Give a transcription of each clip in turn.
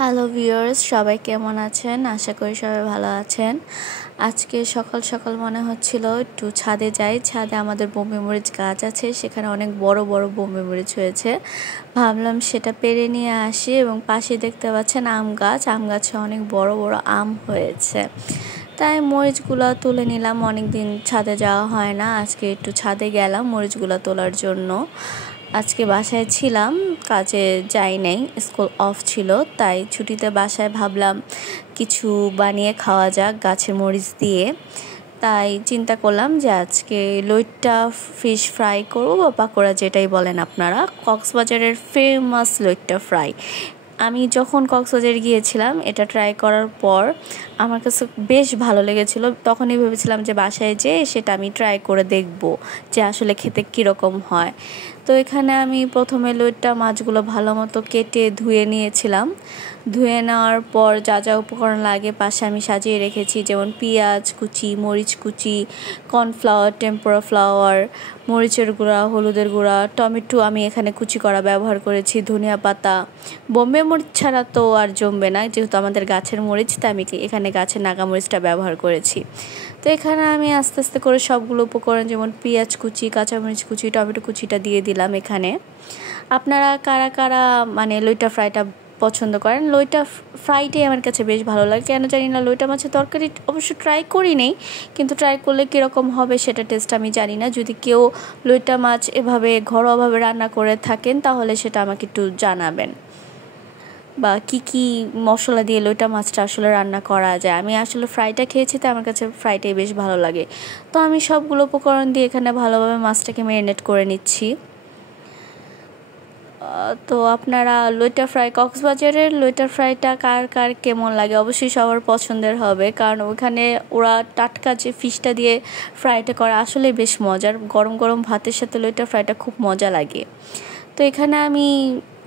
Hello viewers, সবাই কেমন আছেন? আশা করি সবাই ভালো আছেন। আজকে সকাল সকাল মনে হচ্ছিল একটু ছাদে যাই। ছাদে আমাদের বোম্বে মরিচ গাছ আছে, সেখানে অনেক বড় বড় বোম্বে মরিচ হয়েছে। ভাবলাম সেটা পেড়ে নিয়ে আসি এবং পাশে দেখতে পাচ্ছেন আম গাছে অনেক বড় বড় আম হয়েছে। তাই মরিচগুলো তুলে নিলাম, অনেকদিন ছাদে যাওয়া হয় না, আজকে একটু ছাদে গেলাম মরিচগুলো তোলার জন্য। আজকে বাসায় ছিলাম, কাজে যাই নাই, স্কুল অফ ছিল, তাই ছুটিতে বাসায় ভাবলাম কিছু বানিয়ে খাওয়া যাক গাছের মরিচ দিয়ে। তাই চিন্তা করলাম যে আজকে লইট্টা ফিশ ফ্রাই করবো বা পাকোড়া যেটাই বলেন আপনারা। কক্সবাজারের ফেমাস লইট্টা ফ্রাই। আমি যখন কক্সবাজার গিয়েছিলাম এটা ট্রাই করার পর আমার কাছে বেশ ভালো লেগেছিল। তখনই ভেবেছিলাম যে বাসায় যেয়ে সেটা আমি ট্রাই করে দেখব যে আসলে খেতে কীরকম হয়। তো এখানে আমি প্রথমে লইট্টা মাছগুলো ভালো মতো কেটে ধুয়ে নিয়েছিলাম। ধুয়ে নেওয়ার পর যা যা উপকরণ লাগে পাশে আমি সাজিয়ে রেখেছি, যেমন পেঁয়াজ কুচি, মরিচ কুচি, কর্নফ্লাওয়ার, টেম্পোরা ফ্লাওয়ার, মরিচের গুঁড়া, হলুদের গুঁড়া, টমেটো আমি এখানে কুচি করা ব্যবহার করেছি, ধনিয়া পাতা। বোম্বে মরিচ ছাড়া তো আর জমবে না, যেহেতু আমাদের গাছের মরিচ, তাই আমি এখানে গাছের নাগা মরিচটা ব্যবহার করেছি। তো এখানে আমি আস্তে আস্তে করে সবগুলো উপকরণ, যেমন পেঁয়াজ কুচি, কাঁচামরিচ কুচি, টমেটো কুচিটা দিয়ে দিলাম এখানে। আপনারা কারা কারা লইট্টা ফ্রাইটা পছন্দ করেন? লইট্টা ফ্রাইটাই আমার কাছে বেশ ভালো লাগে, কেন জানি না। লইট্টা মাছের তরকারি অবশ্য ট্রাই করি নেই, কিন্তু ট্রাই করলে কীরকম হবে সেটা টেস্ট আমি জানি না। যদি কেউ লইট্টা মাছ এভাবে ঘরোয়াভাবে রান্না করে থাকেন তাহলে সেটা আমাকে একটু জানাবেন, বা কি মশলা দিয়ে লইট্টা মাছটা আসলে রান্না করা যায়। আমি আসলে ফ্রাইটা খেয়েছি, তো আমার কাছে ফ্রাইটাই বেশ ভালো লাগে। তো আমি সবগুলো উপকরণ দিয়ে এখানে ভালোভাবে মাছটাকে ম্যারিনেট করে নিচ্ছি। তো আপনারা কক্সবাজারের লইট্টা ফ্রাইটা কার কার কেমন লাগে অবশ্যই সবার পছন্দের হবে, কারণ ওখানে ওরা টাটকা যে ফিশটা দিয়ে ফ্রাইটা করে আসলে বেশ মজার। গরম গরম ভাতের সাথে লইট্টা ফ্রাইটা খুব মজা লাগে। তো এখানে আমি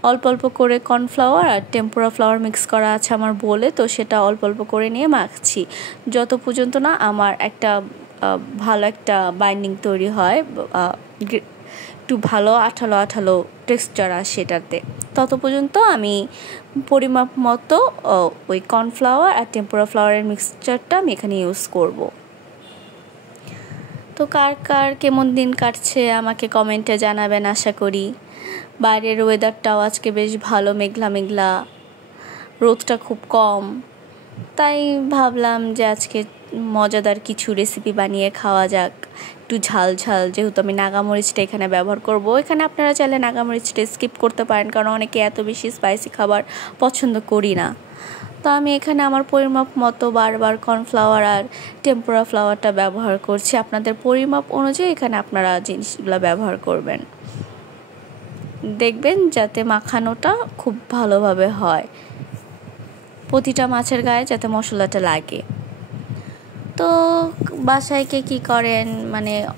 অল্প অল্প করে কর্নফ্লাওয়ার আর টেম্পোরা ফ্লাওয়ার মিক্স করা আছে আমার বোলে, তো সেটা অল্প অল্প করে নিয়ে মাখছি যত পর্যন্ত না আমার একটা ভালো একটা বাইন্ডিং তৈরি হয়, একটু ভালো আঠালো আঠালো টেক্সচার আসে সেটাতে। তত পর্যন্ত আমি পরিমাপ মতো ওই কর্নফ্লাওয়ার আর টেম্পোরা ফ্লাওয়ারের মিক্সচারটা আমি এখানে ইউজ করব। তো কার কার কেমন দিন কাটছে আমাকে কমেন্টে জানাবেন আশা করি। বাইরের ওয়েদারটাও আজকে বেশ ভালো, মেঘলা মেঘলা, রোদটা খুব কম। তাই ভাবলাম যে আজকে মজাদার কিছু রেসিপি বানিয়ে খাওয়া যাক, একটু ঝাল ঝাল, যেহেতু আমি নাগামরিচটা এখানে ব্যবহার করব। এখানে আপনারা চাইলে নাগামরিচটা স্কিপ করতে পারেন, কারণ অনেকে এত বেশি স্পাইসি খাবার পছন্দ করি না। তো আমি এখানে আমার পরিমাপ মতো বারবার কর্নফ্লাওয়ার আর টেম্পোরা ফ্লাওয়ারটা ব্যবহার করছি। আপনাদের পরিমাপ অনুযায়ী এখানে আপনারা জিনিসগুলো ব্যবহার করবেন, দেখবেন যাতে মাখানোটা খুব ভালোভাবে হয়, প্রতিটা মাছের গায়ে যাতে মশলাটা লাগে। তো বাসায় কে কী করেন,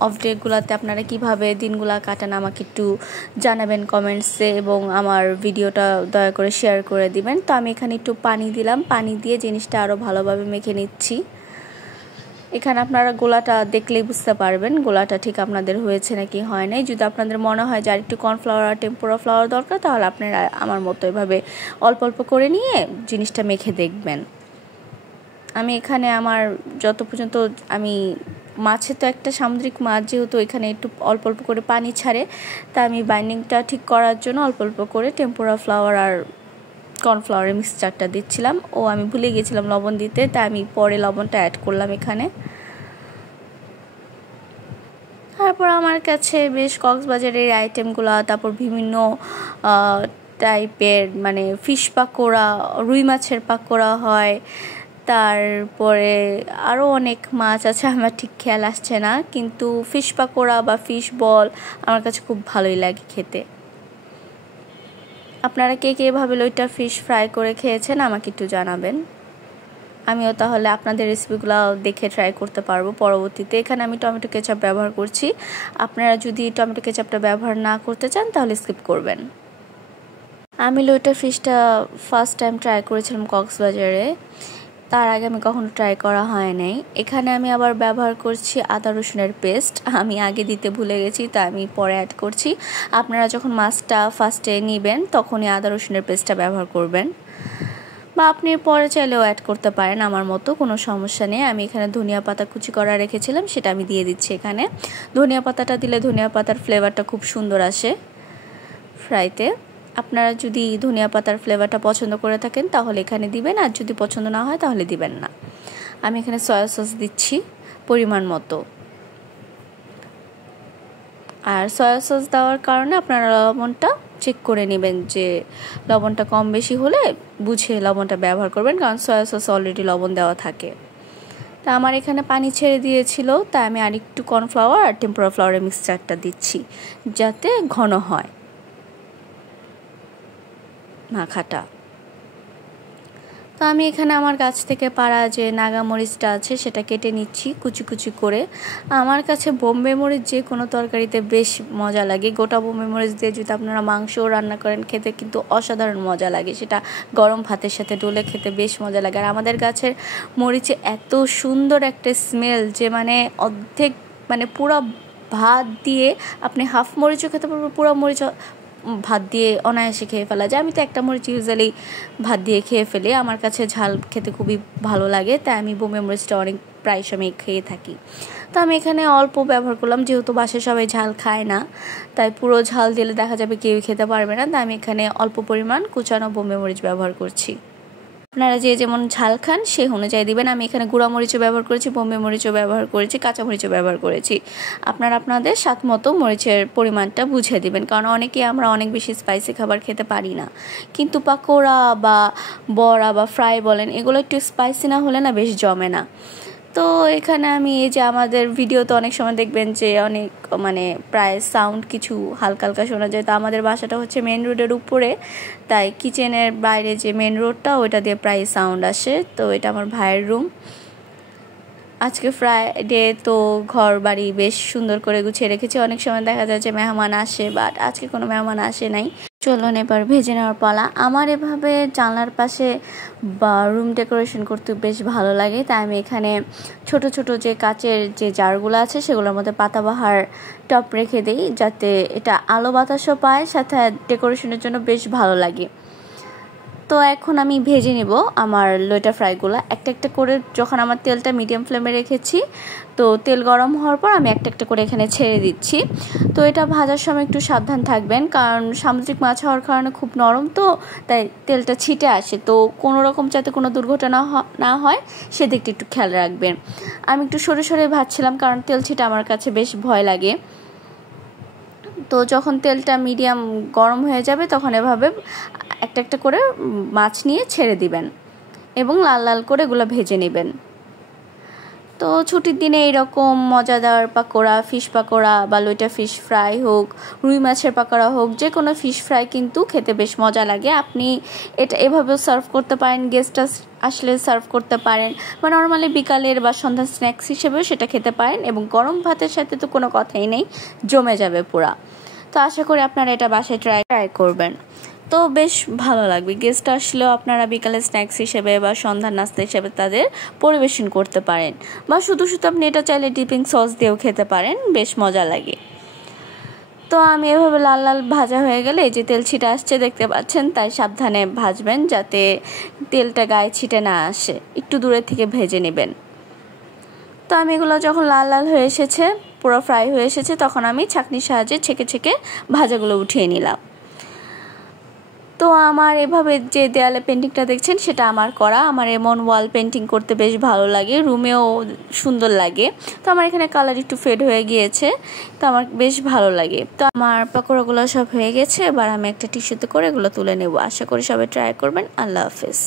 অফ ডেগুলোতে আপনারা কিভাবে দিনগুলো কাটান আমাকে একটু জানাবেন কমেন্টসে, এবং আমার ভিডিওটা দয়া করে শেয়ার করে দিবেন। তো আমি এখানে একটু পানি দিলাম, পানি দিয়ে জিনিসটা আরও ভালোভাবে মেখে নিচ্ছি। এখানে আপনারা গোলাটা দেখলেই বুঝতে পারবেন গোলাটা ঠিক আপনাদের হয়েছে নাকি হয় নাই। যদি আপনাদের মনে হয় যে আর একটু কর্নফ্লাওয়ার আর টেম্পোরা ফ্লাওয়ার দরকার, তাহলে আপনারা আমার মতো এভাবে অল্প অল্প করে নিয়ে জিনিসটা মেখে দেখবেন। আমি এখানে আমার যত পর্যন্ত মাছে তো একটা সামুদ্রিক মাছ, যেহেতু এখানে একটু অল্প অল্প করে পানি ছাড়ে, তাই আমি বাইন্ডিংটা ঠিক করার জন্য অল্প অল্প করে টেম্পোরা ফ্লাওয়ার আর কর্নফ্লাওয়ারের মিক্সচারটা দিচ্ছিলাম। আমি ভুলে গেছিলাম লবণ দিতে, তাই আমি পরে লবণটা অ্যাড করলাম এখানে। তারপর আমার কাছে বেশ কক্সবাজারের আইটেমগুলো, তারপর বিভিন্ন টাইপের ফিশ পাকোড়া, রুই মাছের পাকোড়া হয়, তারপরে আরও অনেক মাছ আছে, আমার ঠিক খেয়াল আসছে না, কিন্তু ফিশ পাকোড়া বা ফিশ বল আমার কাছে খুব ভালোই লাগে খেতে। আপনারা কে কে এভাবে লইট্টা ফিশ ফ্রাই করে খেয়েছেন আমাকে একটু জানাবেন, আমিও তাহলে আপনাদের রেসিপিগুলো দেখে ট্রাই করতে পারবো পরবর্তীতে। এখানে আমি টমেটো কেচাপ ব্যবহার করছি, আপনারা যদি টমেটো কেচাপটা ব্যবহার না করতে চান তাহলে স্কিপ করবেন। আমি লইট্টা ফিশটা ফার্স্ট টাইম ট্রাই করেছিলাম কক্সবাজারে, তার আগে আমি কখনো ট্রাই করা হয় নাই। এখানে আমি আবার ব্যবহার করছি আদা রসুনের পেস্ট, আমি আগে দিতে ভুলে গেছি, তা আমি পরে অ্যাড করছি। আপনারা যখন মাছটা ফার্স্টে নেবেন তখনই আদা রসুনের পেস্টটা ব্যবহার করবেন। বা আপনি পরে চাইলেও অ্যাড করতে পারেন, আমার মতো কোনো সমস্যা নেই। আমি এখানে ধনিয়া পাতা কুচি করা রেখেছিলাম, সেটা আমি দিয়ে দিচ্ছি এখানে। ধনিয়া পাতাটা দিলে ধনিয়া পাতার ফ্লেভারটা খুব সুন্দর আসে ফ্রাইতে। আপনারা যদি ধনিয়া পাতার ফ্লেভারটা পছন্দ করে থাকেন তাহলে এখানে দিবেন, আর যদি পছন্দ না হয় তাহলে দিবেন না। আমি এখানে সয়া সস দিচ্ছি পরিমাণ মতো। আর সয়া সস দেওয়ার কারণে আপনারা লবণটা চেক করে নেবেন, যে লবণটা কম বেশি হলে বুঝে লবণটা ব্যবহার করবেন, কারণ সয়া সস অলরেডি লবণ দেওয়া থাকে। তা আমার এখানে পানি ছেড়ে দিয়েছিল, তাই আমি আরেকটু কর্নফ্লাওয়ার আর টেম্পোরা ফ্লাওয়ারের মিক্সচারটা দিচ্ছি যাতে ঘন হয় মাখাটা। তো আমি এখানে আমার গাছ থেকে পাড়া যে নাগা মরিচটা আছে সেটা কেটে নিচ্ছি কুচি কুচি করে। আমার কাছে বোম্বে মরিচ যে কোনো তরকারিতে বেশ মজা লাগে। গোটা বোম্বে মরিচ দিয়ে যদি আপনারা মাংসও রান্না করেন খেতে কিন্তু অসাধারণ মজা লাগে, সেটা গরম ভাতের সাথে ডলে খেতে বেশ মজা লাগে। আর আমাদের গাছের মরিচে এত সুন্দর একটা স্মেল যে অর্ধেক পুরো ভাত দিয়ে আপনি হাফ মরিচও খেতে পারবেন, পুরো মরিচ ভাত দিয়ে অনায়াসে খেয়ে ফেলা যায়। আমি তো একটা মরিচ ইউজুয়ালি ভাত দিয়ে খেয়ে ফেলি, আমার কাছে ঝাল খেতে খুবই ভালো লাগে, তাই আমি বোম্বে মরিচটা অনেক প্রায় সময় খেয়ে থাকি। তো আমি এখানে অল্প ব্যবহার করলাম, যেহেতু বাসায় সবাই ঝাল খায় না, তাই পুরো ঝাল দিলে দেখা যাবে কেউ খেতে পারবে না, তাই আমি এখানে অল্প পরিমাণ কুচানো বোম্বে মরিচ ব্যবহার করছি। আপনারা যে যেমন ঝাল খান সেই অনুযায়ী দিবেন। আমি এখানে গুঁড়া মরিচও ব্যবহার করেছি, বোম্বে মরিচও ব্যবহার করেছি, কাঁচা মরিচও ব্যবহার করেছি। আপনারা আপনাদের স্বাদ মতো মরিচের পরিমাণটা বুঝে দিবেন, কারণ আমরা অনেক বেশি স্পাইসি খাবার খেতে পারি না। কিন্তু পাকোড়া বা বড়া বা ফ্রাই বলেন, এগুলো একটু স্পাইসি না হলে না বেশ জমে না। তো এখানে আমি এই যে আমাদের ভিডিওতে অনেক সময় দেখবেন যে অনেক প্রায় সাউন্ড কিছু হালকা হালকা শোনা যায়। তো আমাদের বাসাটা হচ্ছে মেন রোডের উপরে, তাই কিচেনের বাইরে যে মেন রোডটা ওইটা দিয়ে প্রায় সাউন্ড আসে। তো এটা আমার ভাইয়ের রুম। আজকে ফ্রাইডে, তো ঘর বাড়ি বেশ সুন্দর করে গুছিয়ে রেখেছি। অনেক সময় দেখা যায় যে মেহমান আসে, বাট আজকে কোনো মেহমান আসে নাই। চলুন এবার ভেজে নেওয়ার পালা। আমার এভাবে জানলার পাশে বা রুম ডেকোরেশন করতে বেশ ভালো লাগে, তাই আমি এখানে ছোট ছোট যে কাচের যে জারগুলো আছে সেগুলোর মধ্যে পাতাবাহার টপ রেখে দিই, যাতে এটা আলো বাতাসও পায়, সাথে ডেকোরেশনের জন্য বেশ ভালো লাগে। তো এখন আমি ভেজে নেব আমার লইটা ফ্রাইগুলো একটা একটা করে। যখন আমার তেলটা মিডিয়াম ফ্লেমে রেখেছি, তো তেল গরম হওয়ার পর আমি একটা একটা করে এখানে ছেড়ে দিচ্ছি। তো এটা ভাজার সময় একটু সাবধান থাকবেন, কারণ সামুদ্রিক মাছ হওয়ার কারণে খুব নরম, তো তাই তেলটা ছিটে আসে। তো কোনো রকম যাতে কোনো দুর্ঘটনা না হয় সেদিকটা একটু খেয়াল রাখবেন। আমি একটু সরে সরে ভাজছিলাম, কারণ তেল ছিটা আমার কাছে বেশ ভয় লাগে। তো যখন তেলটা মিডিয়াম গরম হয়ে যাবে তখন এভাবে একটা একটা করে মাছ নিয়ে ছেড়ে দিবেন এবং লাল লাল করে এগুলো ভেজে নেবেন। তো ছুটির দিনে এইরকম মজাদার পাকোড়া, ফিশ পাকোড়া বা লইটা ফিশ ফ্রাই হোক, রুই মাছের পাকোড়া হোক, যে কোনো ফিশ ফ্রাই কিন্তু খেতে বেশ মজা লাগে। আপনি এটা এভাবেও সার্ভ করতে পারেন, গেস্ট আসলে সার্ভ করতে পারেন, বা নর্মালি বিকালের বা সন্ধ্যার স্ন্যাক্স হিসেবেও সেটা খেতে পারেন, এবং গরম ভাতের সাথে তো কোনো কথাই নেই, জমে যাবে পুরা। তো আশা করি আপনারা এটা বাসায় ট্রাই করবেন, তো বেশ ভালো লাগবে। গেস্ট আসলেও আপনারা বিকালে স্ন্যাক্স হিসেবে বা সন্ধ্যার নাস্তা হিসেবে তাদের পরিবেশন করতে পারেন, বা শুধু শুধু আপনি এটা চাইলে ডিপিং সস দিয়েও খেতে পারেন, বেশ মজা লাগে। তো আমি এভাবে লাল লাল ভাজা হয়ে গেলে, এই যে তেল ছিটে আসছে দেখতে পাচ্ছেন, তাই সাবধানে ভাজবেন যাতে তেলটা গায়ে ছিটে না আসে, একটু দূরে থেকে ভেজে নেবেন। তো আমি এগুলো যখন লাল লাল হয়ে এসেছে, পুরো ফ্রাই হয়ে এসেছে, তখন আমি ছাঁকনির সাহায্যে ছেঁকে ছেঁকে ভাজাগুলো উঠিয়ে নিলাম। তো আমার এভাবে যে দেয়ালে পেন্টিংটা দেখছেন সেটা আমার করা। আমার এমন ওয়াল পেন্টিং করতে বেশ ভালো লাগে, রুমেও সুন্দর লাগে। তো আমার এখানে কালার একটু ফেড হয়ে গিয়েছে, তো আমার বেশ ভালো লাগে। তো আমার পাকোড়াগুলো সব হয়ে গেছে, এবার আমি একটা টিস্যুতে করে এগুলো তুলে নেব। আশা করি সবাই ট্রাই করবেন। আল্লাহ হাফেজ।